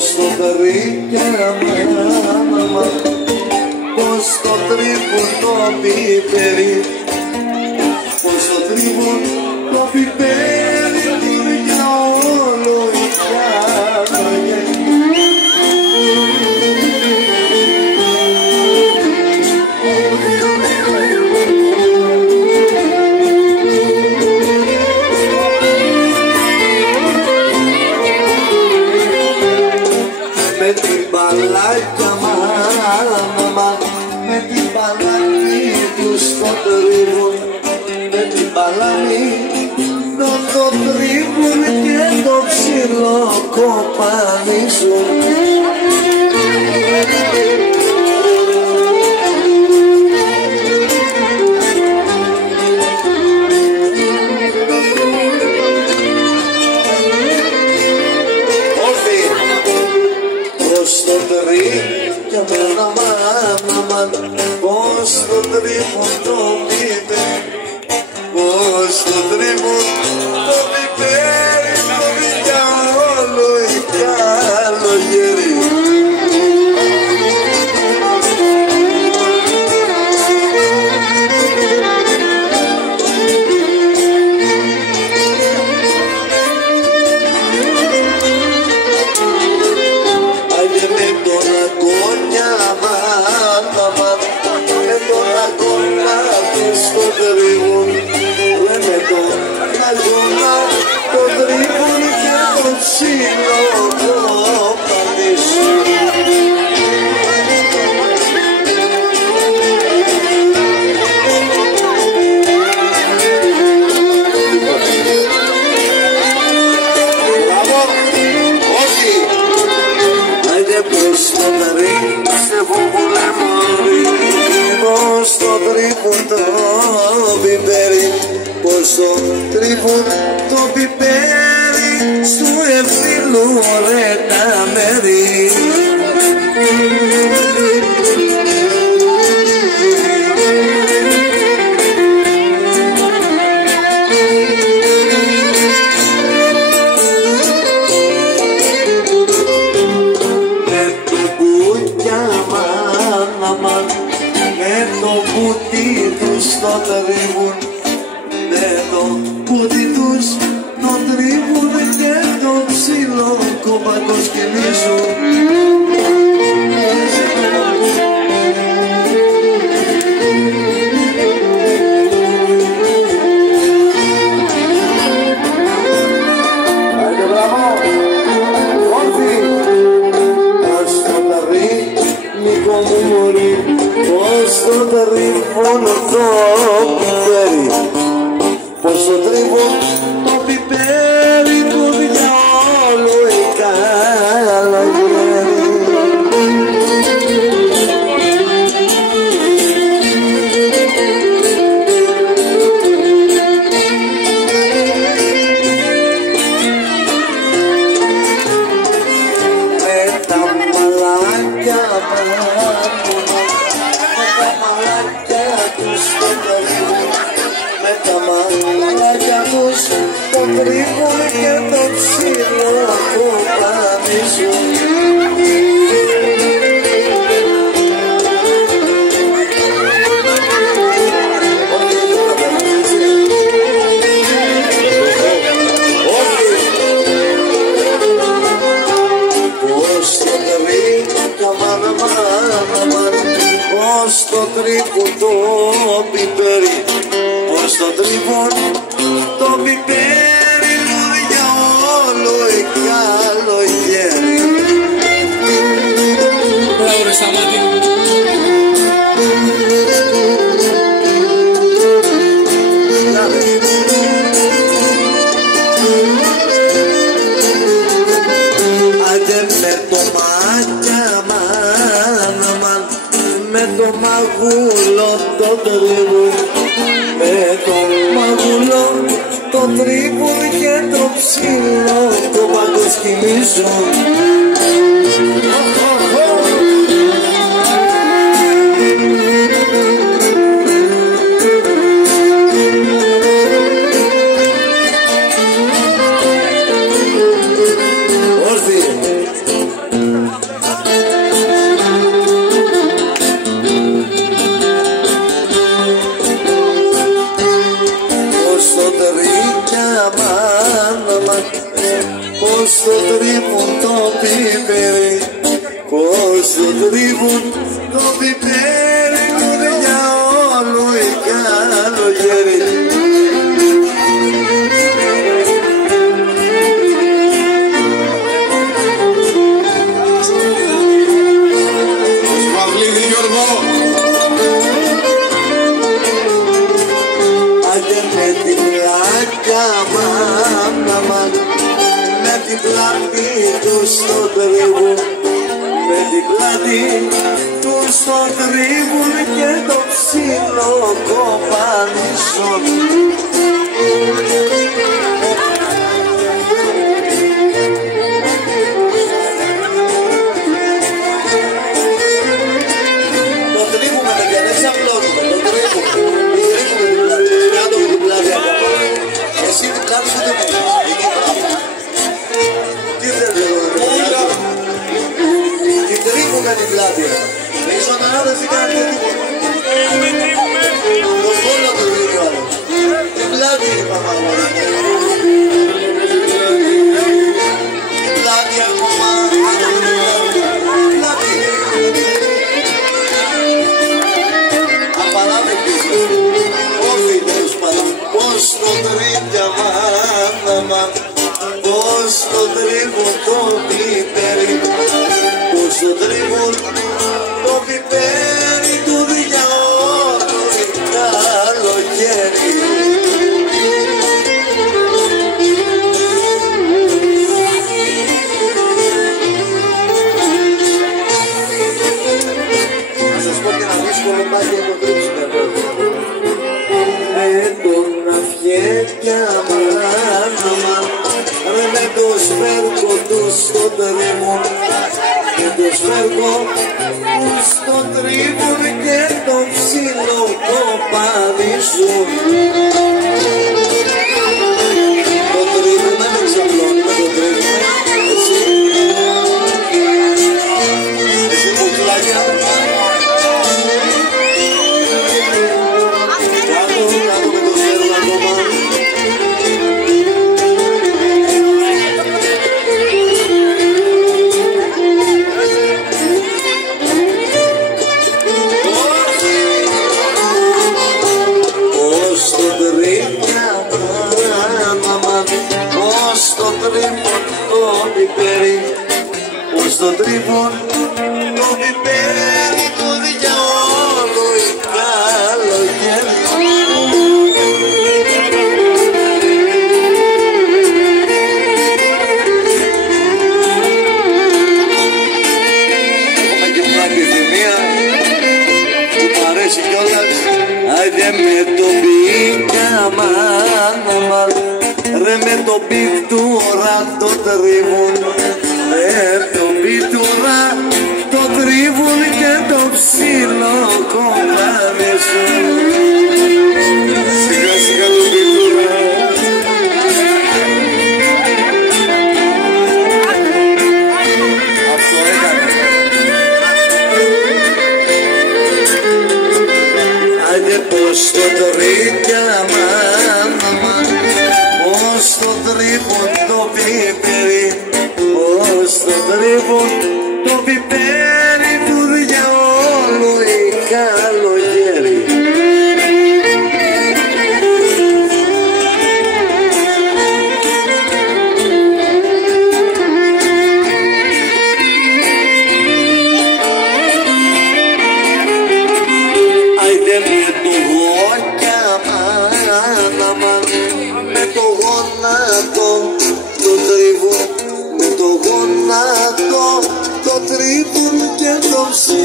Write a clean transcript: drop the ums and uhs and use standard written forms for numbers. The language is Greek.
πως το βρήκαμε, πως το τρίβουν το πιπέρι, πως το τρίβουν το πιπέρι του για όλο η καταγέννη. Με την παλάκια μάνα, με την παλάκη τους το τρίβουν, με την παλάκη το τρίβουν και το ψηλό κοπανίζουν. Για μένα μάνα, πως το τρίβουν το πιπέρι, πως το τρίβουν το πιπέρι, το για όλο η καλογέρι. Πως το τρίβουν το πιπέρι, πως το τρίβουν το πιπέρι, στου ευθύλου ρε τα μέρη. Το τρίβουν, με το πούτι τους το τρίβουν και το ψηλό κόμπακο σκυλίζουν. Άιντε μπράβο, όρθι, ας το ταρρί, μικρό μου μωρί, πως το τρίβουν το πιπέρι, πως το τρίβουν το πιπέρι του για όλο η καλογέρι. Με τα μαλάκια το τρίβουν και το ψηλό κοπανίζουν. Πως το τρίβουν το πιπέρι, πως το τρίβουν το πιπέρι μου για όλο η καλογέρι. Μπράβο ρε Σταμάτη. Άντε με το μάτια μάνα, με το μαγούλο το τρίβουν, με το μαγούλο το τρίβουν και το ψηλό το παγκοσκυλίζουν. Όρθιοι. αμάν, αμάν. Πως το τρίβουν το πιπέρι, πως το τρίβουν το πιπέρι, για όλο η καλοκαίρι. Άντε με την πλάκα, μάμα, με την πλάτη τους το τρίβουν, με την πλάτη τους το τρίβουν και το ψήλο κοπανίσουν. Το τρίβουμε παιδιά, δεν ξαπλώνουμε, το τρίβουμε. Κάτω με την πλάτη ακόμα. Εσύ την πλάτη σου δεν έχεις. Τι θέλετε εδώ, παιδιά. Την τρίβουμε την πλάτη. Οι ζωντανάδες δεν κάνετε τίποτα. Το κόλλο το δίνει ο άλλος. Την πλάτη είπαμε ακόμα. Την πλάτη ακόμα. Πλάτη. Απαράδεκτος. Όχι τέλος πάντων. Πώς το τρίβια μάνα, πώς το τρίβουν το πιπέρι, πώς το τρίβουν το πιπέρι του διαόλου η καλοκαίρι. Να σας πω και ένα δύσκολο μάτι από το τρίψουμε εδώ. Τον αυγέτια μάνα, ρε με το σφέρκο τους το τρίβουν, με το σφέρκο τους το τρίβουν και το ψήλο κοπανίσουν. Το τρίβουμε, δεν ξαπλώνουμε, το τρίβουμε, έτσι. Εσύ μουκλάκια. Πως το τρίβουν το πιπέρι του διαόλου η καλοκαίρι. Έχουμε και μια επιθυμία που μου αρέσει κιόλας. Άιντε με το πίκα μάνα, ρε με το πιτούρα το τρίβουν, με το πιτούρα το τρίβουν και το ψήλο κομπανίσουν. Σιγά σιγά το πιτούρα. Αυτό έκανε. Άντε πως το τρίβια μάνα, πως το τρίβουν το πιπέρι, πως το τρίβουν το πιπέρι του διαόλου η καλοκαίρι. Άιντε με το γόκια μάνα, με το γόνατο το τρίβουν, με το γόνατο το τρίβουν και το ψηλό